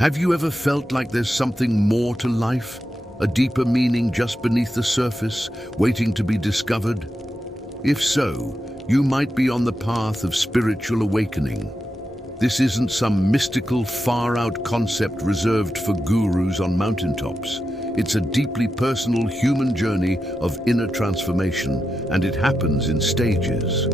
Have you ever felt like there's something more to life? A deeper meaning just beneath the surface, waiting to be discovered? If so, you might be on the path of spiritual awakening. This isn't some mystical, far-out concept reserved for gurus on mountaintops. It's a deeply personal human journey of inner transformation, and it happens in stages.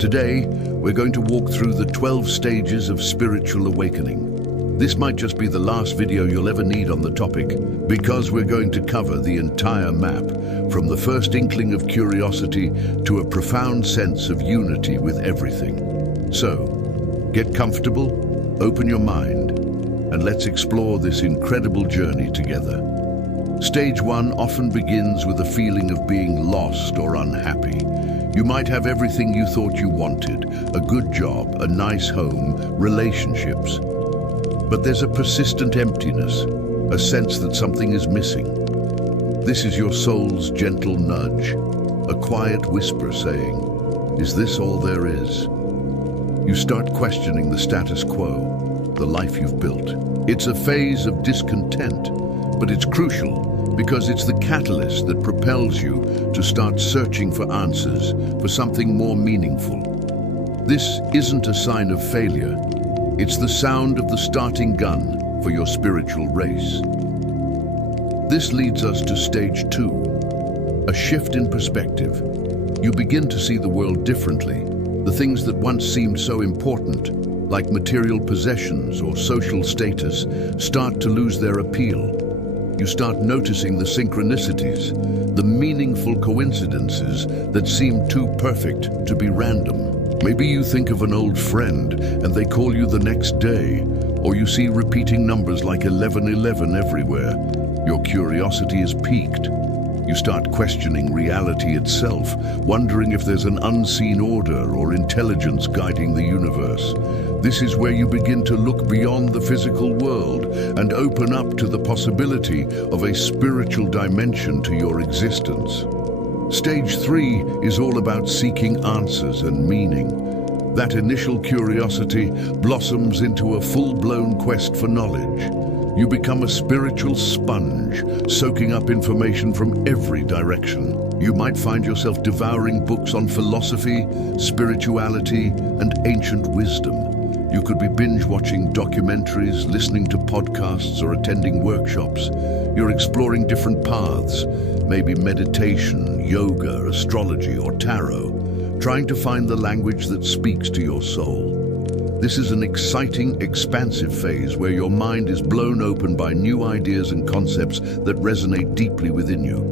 Today, we're going to walk through the 12 stages of spiritual awakening. This might just be the last video you'll ever need on the topic, because we're going to cover the entire map, from the first inkling of curiosity to a profound sense of unity with everything. So, get comfortable, open your mind, and let's explore this incredible journey together. Stage 1 often begins with a feeling of being lost or unhappy. You might have everything you thought you wanted, a good job, a nice home, relationships. But there's a persistent emptiness, a sense that something is missing. This is your soul's gentle nudge, a quiet whisper saying, "Is this all there is?" You start questioning the status quo, the life you've built. It's a phase of discontent, but it's crucial because it's the catalyst that propels you to start searching for answers, for something more meaningful. This isn't a sign of failure. It's the sound of the starting gun for your spiritual race. This leads us to stage 2, a shift in perspective. You begin to see the world differently. The things that once seemed so important, like material possessions or social status, start to lose their appeal. You start noticing the synchronicities, the meaningful coincidences that seem too perfect to be random. Maybe you think of an old friend and they call you the next day, or you see repeating numbers like 1111 everywhere. Your curiosity is piqued. You start questioning reality itself, wondering if there's an unseen order or intelligence guiding the universe. This is where you begin to look beyond the physical world and open up to the possibility of a spiritual dimension to your existence. Stage 3 is all about seeking answers and meaning. That initial curiosity blossoms into a full-blown quest for knowledge. You become a spiritual sponge, soaking up information from every direction. You might find yourself devouring books on philosophy, spirituality, and ancient wisdom. You could be binge-watching documentaries, listening to podcasts, or attending workshops. You're exploring different paths, maybe meditation, yoga, astrology, or tarot, trying to find the language that speaks to your soul. This is an exciting, expansive phase where your mind is blown open by new ideas and concepts that resonate deeply within you.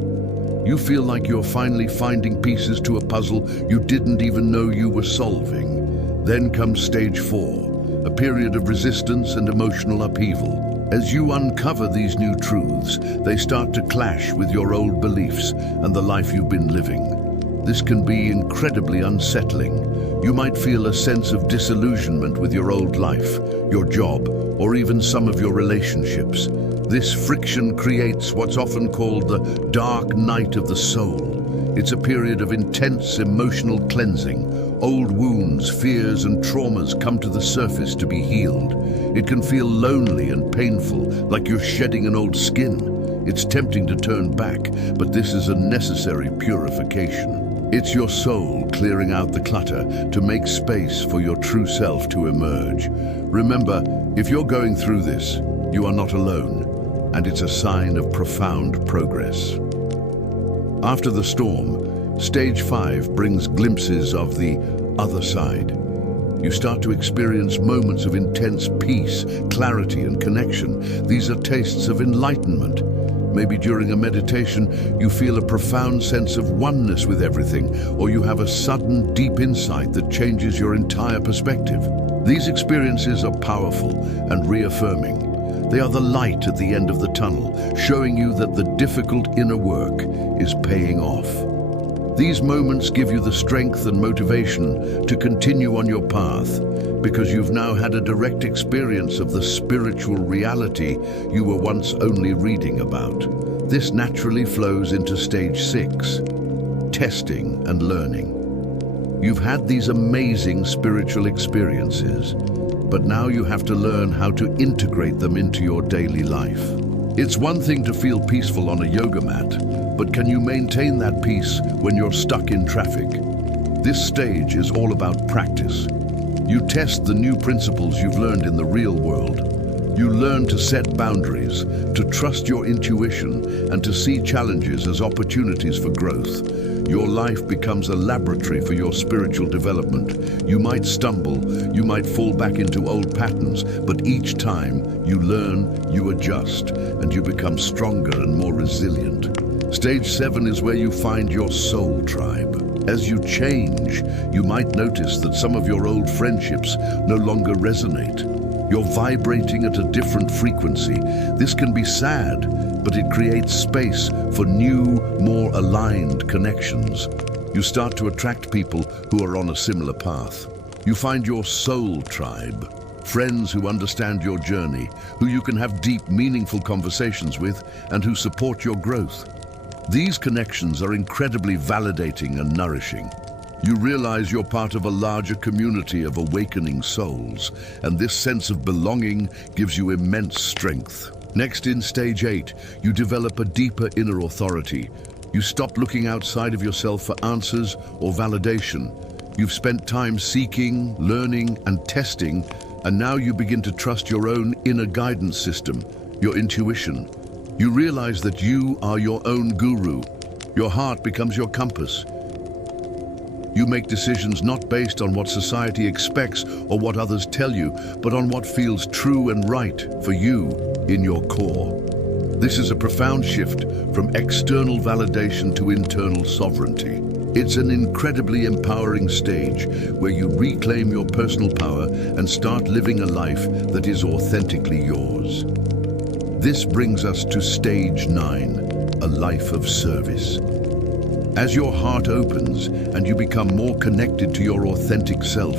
You feel like you're finally finding pieces to a puzzle you didn't even know you were solving. Then comes stage 4, a period of resistance and emotional upheaval. As you uncover these new truths, they start to clash with your old beliefs and the life you've been living. This can be incredibly unsettling. You might feel a sense of disillusionment with your old life, your job, or even some of your relationships. This friction creates what's often called the dark night of the soul. It's a period of intense emotional cleansing. Old wounds, fears, and traumas come to the surface to be healed. It can feel lonely and painful, like you're shedding an old skin. It's tempting to turn back, but this is a necessary purification. It's your soul clearing out the clutter to make space for your true self to emerge. Remember, if you're going through this, you are not alone, and it's a sign of profound progress. After the storm, stage 5 brings glimpses of the other side. You start to experience moments of intense peace, clarity, and connection. These are tastes of enlightenment. Maybe during a meditation, you feel a profound sense of oneness with everything, or you have a sudden, deep insight that changes your entire perspective. These experiences are powerful and reaffirming. They are the light at the end of the tunnel, showing you that the difficult inner work is paying off. These moments give you the strength and motivation to continue on your path, because you've now had a direct experience of the spiritual reality you were once only reading about. This naturally flows into stage 6, testing and learning. You've had these amazing spiritual experiences. but now you have to learn how to integrate them into your daily life. It's one thing to feel peaceful on a yoga mat, but can you maintain that peace when you're stuck in traffic? This stage is all about practice. You test the new principles you've learned in the real world. You learn to set boundaries, to trust your intuition, and to see challenges as opportunities for growth. Your life becomes a laboratory for your spiritual development. You might stumble, you might fall back into old patterns, but each time you learn, you adjust, and you become stronger and more resilient. Stage 7 is where you find your soul tribe. As you change, you might notice that some of your old friendships no longer resonate. You're vibrating at a different frequency. This can be sad, but it creates space for new, more aligned connections. You start to attract people who are on a similar path. You find your soul tribe, friends who understand your journey, who you can have deep, meaningful conversations with, and who support your growth. These connections are incredibly validating and nourishing. You realize you're part of a larger community of awakening souls, and this sense of belonging gives you immense strength. Next, in stage 8, you develop a deeper inner authority. You stop looking outside of yourself for answers or validation. You've spent time seeking, learning, and testing, and now you begin to trust your own inner guidance system, your intuition. You realize that you are your own guru. Your heart becomes your compass. You make decisions not based on what society expects or what others tell you, but on what feels true and right for you in your core. This is a profound shift from external validation to internal sovereignty. It's an incredibly empowering stage where you reclaim your personal power and start living a life that is authentically yours. This brings us to stage 9, a life of service. As your heart opens and you become more connected to your authentic self,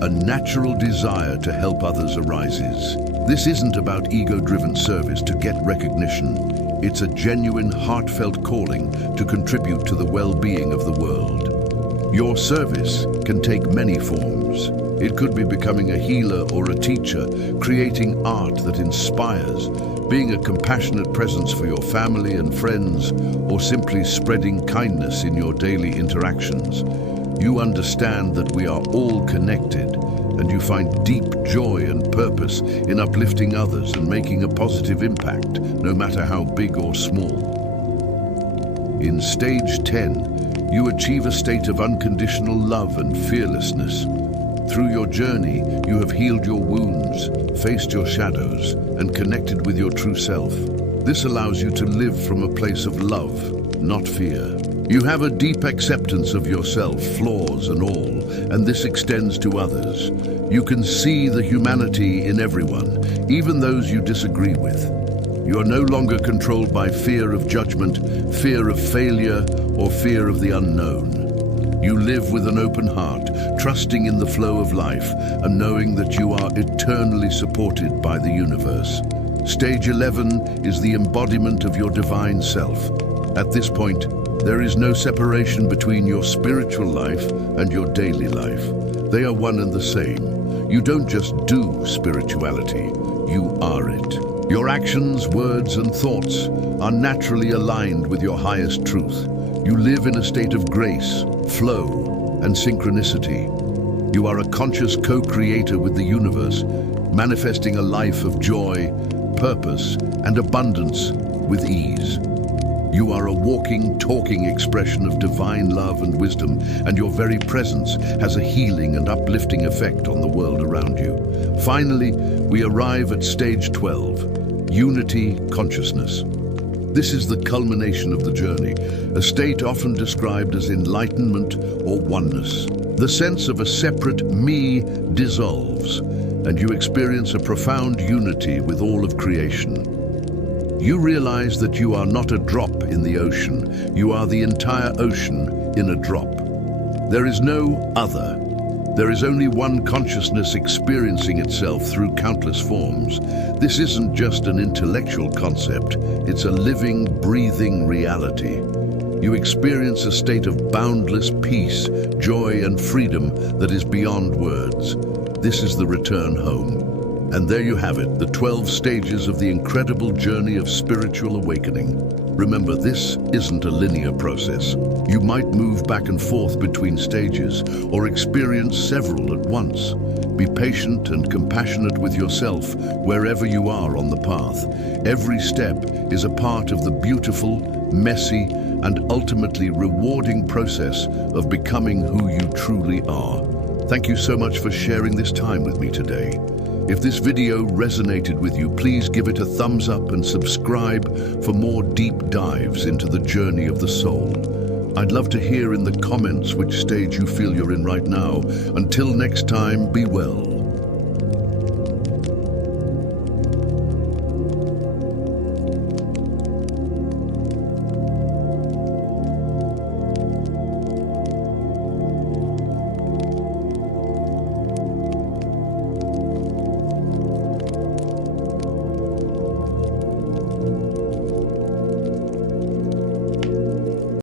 a natural desire to help others arises. This isn't about ego-driven service to get recognition. It's a genuine, heartfelt calling to contribute to the well-being of the world. Your service can take many forms. It could be becoming a healer or a teacher, creating art that inspires, being a compassionate presence for your family and friends, or simply spreading kindness in your daily interactions. You understand that we are all connected, and you find deep joy and purpose in uplifting others and making a positive impact, no matter how big or small. In stage 10, you achieve a state of unconditional love and fearlessness. Through your journey, you have healed your wounds, faced your shadows, and connected with your true self. This allows you to live from a place of love, not fear. You have a deep acceptance of yourself, flaws and all, and this extends to others. You can see the humanity in everyone, even those you disagree with. You are no longer controlled by fear of judgment, fear of failure, or fear of the unknown. You live with an open heart, trusting in the flow of life and knowing that you are eternally supported by the universe. Stage 11 is the embodiment of your divine self. At this point, there is no separation between your spiritual life and your daily life. They are one and the same. You don't just do spirituality, you are it. Your actions, words, and thoughts are naturally aligned with your highest truth. You live in a state of grace, flow, and synchronicity. You are a conscious co-creator with the universe, manifesting a life of joy, purpose, and abundance with ease. You are a walking, talking expression of divine love and wisdom, and your very presence has a healing and uplifting effect on the world around you. Finally, we arrive at stage 12, unity consciousness. This is the culmination of the journey, a state often described as enlightenment or oneness. The sense of a separate me dissolves, and you experience a profound unity with all of creation. You realize that you are not a drop in the ocean, you are the entire ocean in a drop. There is no other. There is only one consciousness experiencing itself through countless forms. This isn't just an intellectual concept, it's a living, breathing reality. you experience a state of boundless peace, joy, and freedom that is beyond words. This is the return home. And there you have it, the 12 stages of the incredible journey of spiritual awakening. Remember, this isn't a linear process. You might move back and forth between stages or experience several at once. Be patient and compassionate with yourself wherever you are on the path. Every step is a part of the beautiful, messy, and ultimately rewarding process of becoming who you truly are. Thank you so much for sharing this time with me today. If this video resonated with you, please give it a thumbs up and subscribe for more deep dives into the journey of the soul. I'd love to hear in the comments which stage you feel you're in right now. Until next time, be well.